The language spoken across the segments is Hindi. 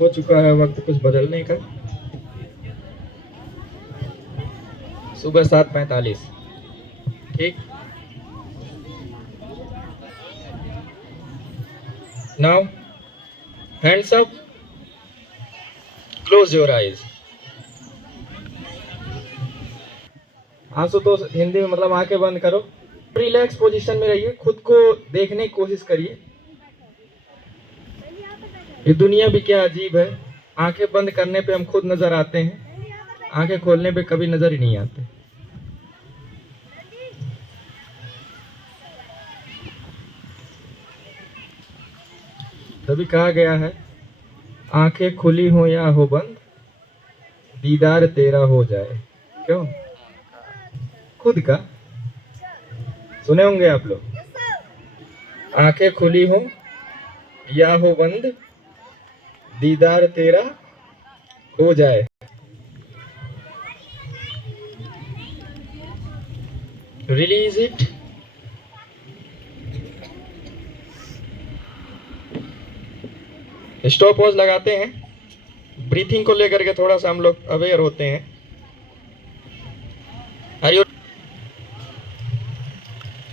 हो चुका है वक्त कुछ बदलने का। सुबह 7:45। ठीक। Now hands up, close your eyes. आंसू तो हिंदी में मतलब आंखें बंद करो, रिलैक्स पोजीशन में रहिए, खुद को देखने की कोशिश करिए। ये दुनिया भी क्या अजीब है, आंखें बंद करने पे हम खुद नजर आते हैं, आंखें खोलने पे कभी नजर ही नहीं आते। तभी कहा गया है, आंखें खुली हो या हो बंद, दीदार तेरा हो जाए। क्यों? खुद का सुने होंगे आप लोग। आंखें खुली हो या हो बंद, दीदार तेरा हो जाए। Release it. स्टॉप वॉच लगाते हैं, ब्रीथिंग को लेकर के थोड़ा सा हम लोग अवेयर होते हैं।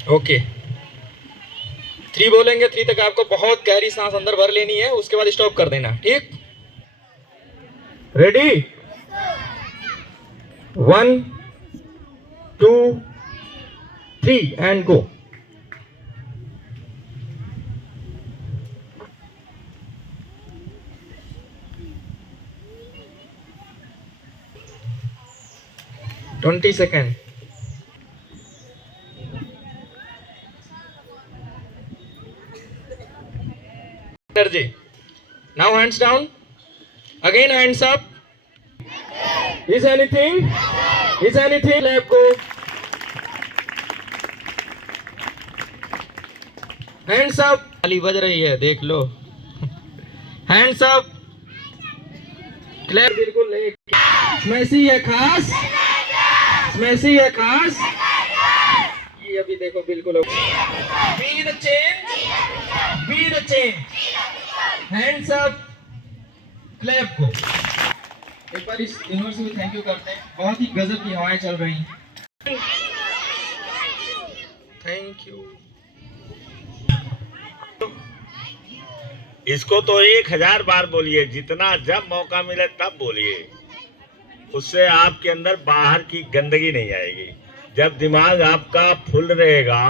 ओके, 3 बोलेंगे, 3 तक आपको बहुत गहरी सांस अंदर भर लेनी है, उसके बाद स्टॉप कर देना। ठीक? Ready? 1 2 3 and go. Twenty second. Energy. Now hands down, again hands up. Is anything? Is anything? Left go. Hands up. ताली बज रही है, देख लो। Hands up, clap. बिल्कुल नहीं। स्मैशी है खास, स्मैशी है खास। ये अभी देखो बिल्कुल। Be the change, be the change. Hands up, clap को। एक बार इस यूनिवर्स को थैंक यू करते हैं, बहुत ही गजब की हवाएं चल रही हैं। Thank you. इसको तो 1000 बार बोलिए, जितना जब मौका मिले तब बोलिए। उससे आपके अंदर बाहर की गंदगी नहीं आएगी। जब दिमाग आपका फुल रहेगा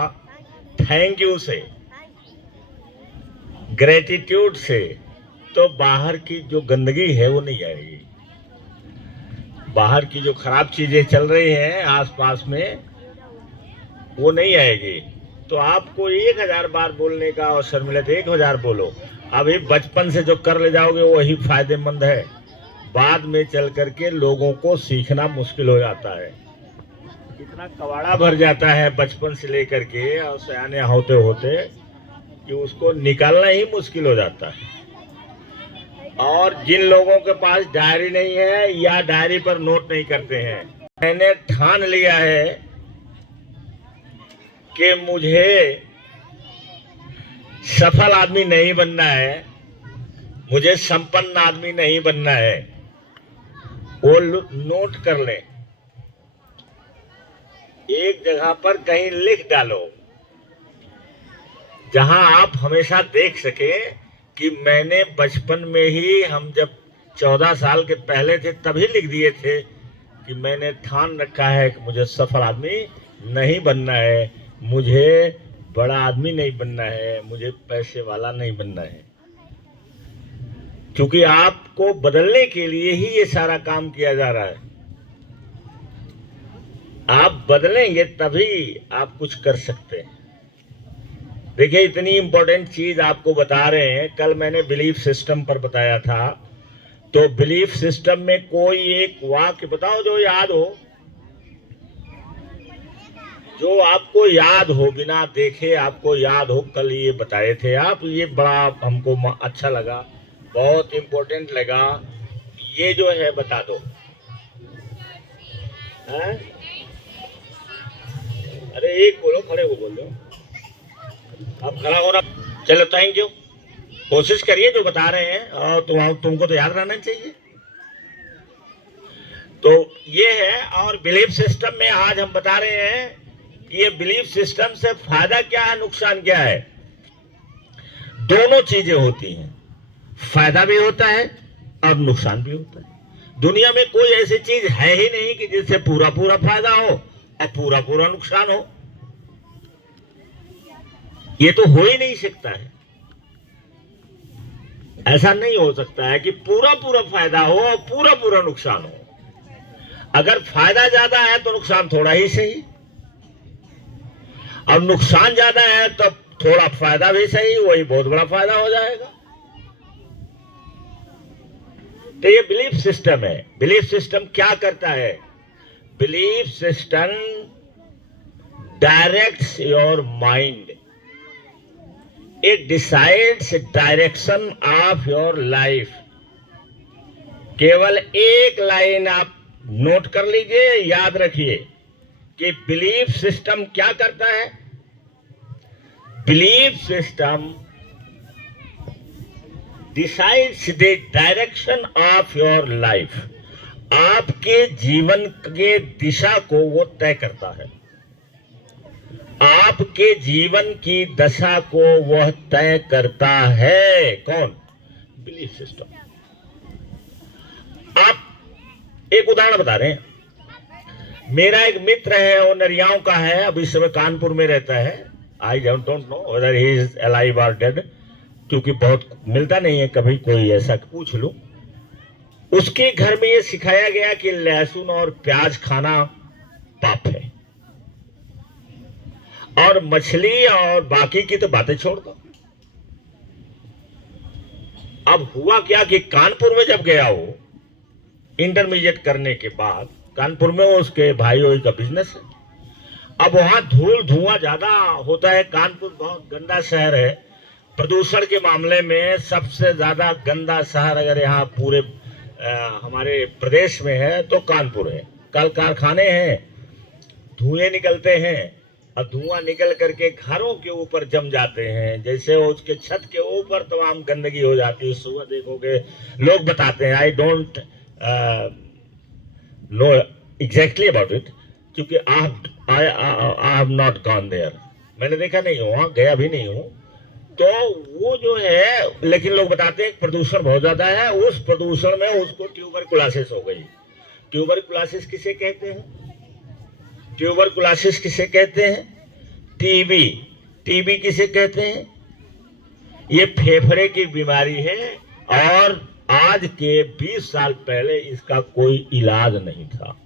थैंक यू से, ग्रेटिट्यूड से, तो बाहर की जो गंदगी है वो नहीं आएगी। बाहर की जो खराब चीजें चल रही हैं आसपास में वो नहीं आएगी। तो आपको 1000 बार बोलने का अवसर मिले तो 1000 बोलो। अभी बचपन से जो कर ले जाओगे वही फायदेमंद है। बाद में चल करके लोगों को सीखना मुश्किल हो जाता है। इतना कबाड़ा भर जाता है बचपन से लेकर के और सयाने होते होते कि उसको निकालना ही मुश्किल हो जाता है। और जिन लोगों के पास डायरी नहीं है या डायरी पर नोट नहीं करते हैं, मैंने ठान लिया है कि मुझे सफल आदमी नहीं बनना है, मुझे संपन्न आदमी नहीं बनना है। वो नोट कर ले, एक जगह पर कहीं लिख डालो जहां आप हमेशा देख सके कि मैंने बचपन में ही, हम जब 14 साल के पहले थे तभी लिख दिए थे कि मैंने ठान रखा है कि मुझे सफल आदमी नहीं बनना है, मुझे बड़ा आदमी नहीं बनना है, मुझे पैसे वाला नहीं बनना है। क्योंकि आपको बदलने के लिए ही ये सारा काम किया जा रहा है। आप बदलेंगे तभी आप कुछ कर सकते हैं। देखिए, इतनी इंपॉर्टेंट चीज आपको बता रहे हैं। कल मैंने बिलीफ सिस्टम पर बताया था, तो बिलीफ सिस्टम में कोई एक वाक्य बताओ जो याद हो, जो आपको याद हो, बिना देखे आपको याद हो। कल ये बताए थे आप, ये बड़ा हमको अच्छा लगा, बहुत इंपॉर्टेंट लगा। ये जो है बता दो। है? अरे एक बोलो, खड़े हो बोल दो। अब खड़ा हो रहा। चलो, थैंक यू। कोशिश करिए जो बता रहे हैं, और तुमको तो याद रहना चाहिए। तो ये है। और बिलीफ सिस्टम में आज हम बता रहे हैं कि ये बिलीफ सिस्टम से फायदा क्या है, नुकसान क्या है। दोनों चीजें होती हैं, फायदा भी होता है और नुकसान भी होता है। दुनिया में कोई ऐसी चीज है ही नहीं कि जिससे पूरा पूरा फायदा हो और पूरा पूरा नुकसान हो। ये तो हो ही नहीं सकता है। ऐसा नहीं हो सकता है कि पूरा पूरा फायदा हो और पूरा पूरा नुकसान हो। अगर फायदा ज्यादा है तो नुकसान थोड़ा ही सही, और नुकसान ज्यादा है तो थोड़ा फायदा भी सही, वही बहुत बड़ा फायदा हो जाएगा। तो ये बिलीफ सिस्टम है। बिलीफ सिस्टम क्या करता है? Belief system directs your mind, it decides direction of your life. केवल एक लाइन आप नोट कर लीजिए, याद रखिए कि बिलीफ सिस्टम क्या करता है। Belief system decides the direction of your life. आपके जीवन के दिशा को वो तय करता है। आपके जीवन की दशा को वह तय करता है। कौन? Belief system. आप एक उदाहरण बता रहे हैं। मेरा एक मित्र है, वो नरियाव का है, अभी इस समय कानपुर में रहता है। आई don't know whether he is alive और डेड, क्योंकि बहुत मिलता नहीं है, कभी कोई ऐसा पूछ लो। उसके घर में ये सिखाया गया कि लहसुन और प्याज खाना पाप है, और मछली और बाकी की तो बातें छोड़ दो। अब हुआ क्या कि कानपुर में जब गया वो इंटरमीडिएट करने के बाद, कानपुर में वो उसके भाई का बिजनेस है। अब वहां धूल धुआं ज्यादा होता है। कानपुर बहुत गंदा शहर है, प्रदूषण के मामले में सबसे ज्यादा गंदा शहर अगर यहाँ पूरे हमारे प्रदेश में है तो कानपुर है। कल कारखाने हैं, धुएं निकलते हैं, और धुआं निकल करके घरों के ऊपर जम जाते हैं। जैसे उसके छत के ऊपर तमाम गंदगी हो जाती है। सुबह देखोगे लोग बताते हैं, I don't know exactly about it, क्योंकि I have not gone there, मैंने देखा नहीं हूँ, वहाँ गया भी नहीं हूँ। तो वो जो है, लेकिन लोग बताते हैं प्रदूषण बहुत ज्यादा है। उस प्रदूषण में उसको ट्यूबरकुलोसिस हो गई। ट्यूबरकुलोसिस किसे कहते हैं? ट्यूबरकुलोसिस किसे कहते हैं? टीबी। टीबी किसे कहते हैं? ये फेफड़े की बीमारी है, और आज के 20 साल पहले इसका कोई इलाज नहीं था।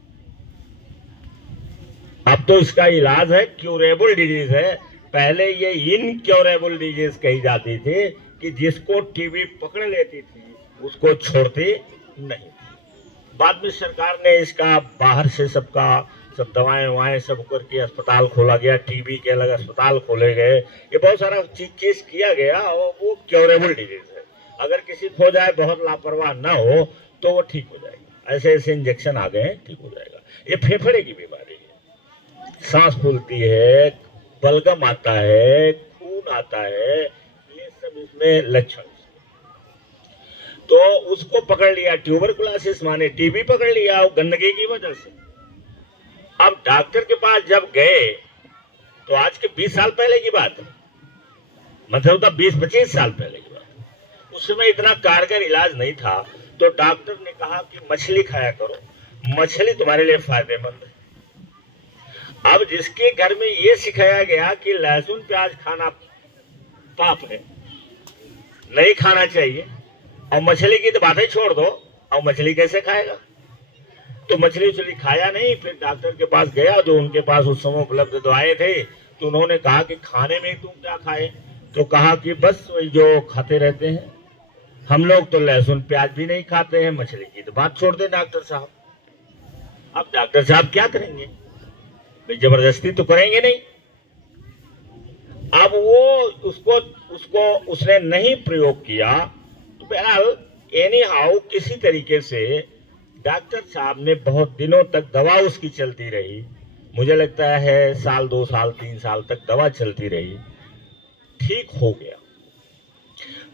अब तो इसका इलाज है, क्यूरेबल डिजीज है। पहले ये इनक्योरेबल डिजीज कही जाती थी, कि जिसको टीबी पकड़ लेती थी उसको छोड़ती नहीं। बाद में सरकार ने इसका बाहर से सब दवाएं ववाएं सब करके अस्पताल खोला गया, टीबी के अलग अस्पताल खोले गए, ये बहुत सारा चीज किया गया, और वो क्योरेबल डिजीज है। अगर किसी को हो जाए, बहुत लापरवाह ना हो, तो वो ठीक हो जाएगा। ऐसे ऐसे इंजेक्शन आ गए हैं, ठीक हो जाएगा। ये फेफड़े की बीमारी है, सांस फूलती है, बलगम आता है, खून आता है, ये सब इसमें लक्षण। तो उसको पकड़ लिया ट्यूबरकुलोसिस, माने टीबी पकड़ लिया, वो गंदगी की वजह से। अब डॉक्टर के पास जब गए, तो आज के 20 साल पहले की बात है, मतलब 20-25 साल पहले की बात। उस समय इतना कारगर इलाज नहीं था, तो डॉक्टर ने कहा कि मछली खाया करो, मछली तुम्हारे लिए फायदेमंद है। अब जिसके घर में ये सिखाया गया कि लहसुन प्याज खाना पाप है, नहीं खाना चाहिए, और मछली की तो बातें छोड़ दो, और मछली कैसे खाएगा? तो मछली उछली खाया नहीं। फिर डॉक्टर के पास गया, जो उनके पास उस समय उपलब्ध दवाएं थे, तो उन्होंने कहा कि खाने में तुम क्या खाए? तो कहा कि बस वही जो खाते रहते हैं हम लोग, तो लहसुन प्याज भी नहीं खाते हैं, मछली की तो बात छोड़ दे डॉक्टर साहब। अब डॉक्टर साहब क्या करेंगे भाई, जबरदस्ती तो करेंगे नहीं। अब वो उसको उसने नहीं प्रयोग किया। तो बहरहाल एनी हाउ किसी तरीके से डॉक्टर साहब ने बहुत दिनों तक दवा उसकी चलती रही, मुझे लगता है साल 2 साल 3 साल तक दवा चलती रही, ठीक हो गया।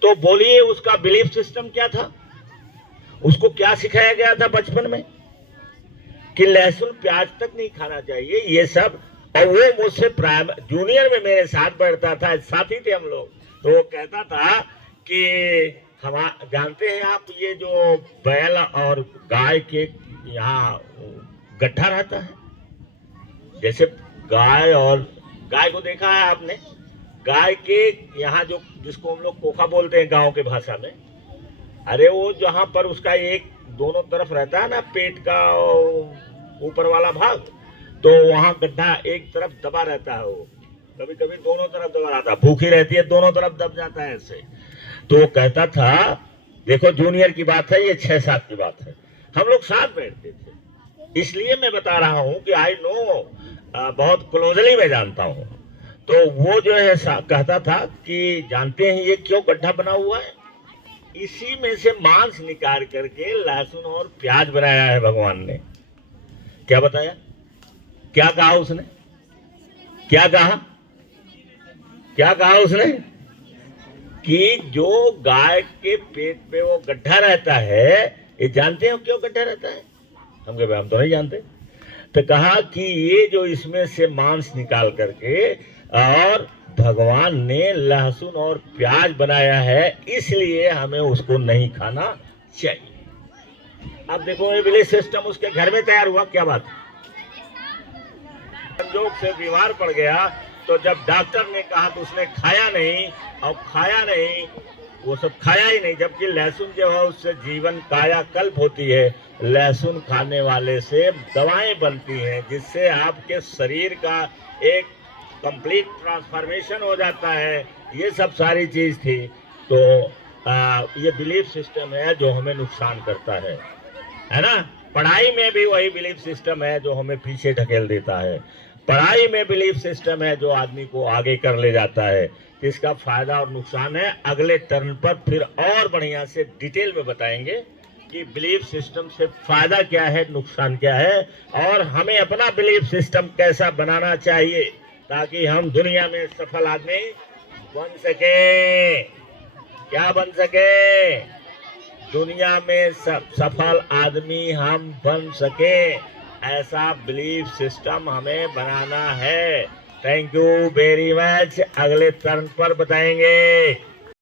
तो बोलिए उसका बिलीफ सिस्टम क्या था, उसको क्या सिखाया गया था बचपन में कि लहसुन प्याज तक नहीं खाना चाहिए, ये सब। और वो मुझसे जूनियर में मेरे साथ बैठता था, साथी थे हम लोग, तो वो कहता था कि हम जानते हैं आप ये जो बैल और गाय के यहाँ गड्ढा रहता है, जैसे गाय को देखा है आपने, गाय के यहाँ जो जिसको हम लोग कोखा बोलते हैं गांव के भाषा में, अरे वो जहाँ पर उसका एक दोनों तरफ रहता है ना पेट का ऊपर वाला भाग, तो वहाँ गड्ढा एक तरफ दबा रहता है, वो कभी कभी दोनों तरफ दबा रहता है, भूखी रहती है दोनों तरफ दब जाता है ऐसे। तो वो कहता था, देखो जूनियर की बात है, ये 6-7 की बात है, हम लोग साथ बैठते थे, इसलिए मैं बता रहा हूँ कि आई नो, बहुत क्लोजली मैं जानता हूँ। तो वो जो है कहता था कि जानते हैं ये क्यों गड्ढा बना हुआ है, इसी में से मांस निकाल करके लहसुन और प्याज बनाया है भगवान ने। क्या बताया, क्या कहा उसने, क्या कहा उसने कि जो गाय के पेट पे वो गड्ढा रहता है, ये जानते हो क्यों गड्ढा रहता है, हम तो नहीं जानते। तो कहा कि ये जो इसमें से मांस निकाल करके और भगवान ने लहसुन और प्याज बनाया है, इसलिए हमें उसको नहीं खाना चाहिए। अब देखो ये बिलीफ सिस्टम उसके घर में तैयार हुआ, क्या बात, संजोग से बीमार पड़ गया, तो जब डॉक्टर ने कहा तो उसने खाया नहीं, वो सब खाया ही नहीं, जबकि लहसुन जो है उससे जीवन कायाकल्प होती है, लहसुन खाने वाले से दवाएं बनती हैं जिससे आपके शरीर का एक कंप्लीट ट्रांसफॉर्मेशन हो जाता है, ये सब सारी चीज थी। तो ये बिलीफ सिस्टम है जो हमें नुकसान करता है ना। पढ़ाई में भी वही बिलीफ सिस्टम है जो हमें पीछे ढकेल देता है, पढ़ाई में बिलीफ सिस्टम है जो आदमी को आगे कर ले जाता है। इसका फायदा और नुकसान है, अगले टर्न पर फिर और बढ़िया से डिटेल में बताएंगे कि बिलीफ सिस्टम से फायदा क्या है, नुकसान क्या है, और हमें अपना बिलीफ सिस्टम कैसा बनाना चाहिए ताकि हम दुनिया में सफल आदमी बन सके। क्या बन सके, दुनिया में सफल आदमी हम बन सके, ऐसा बिलीफ सिस्टम हमें बनाना है। थैंक यू वेरी मच, अगले टर्न पर बताएंगे।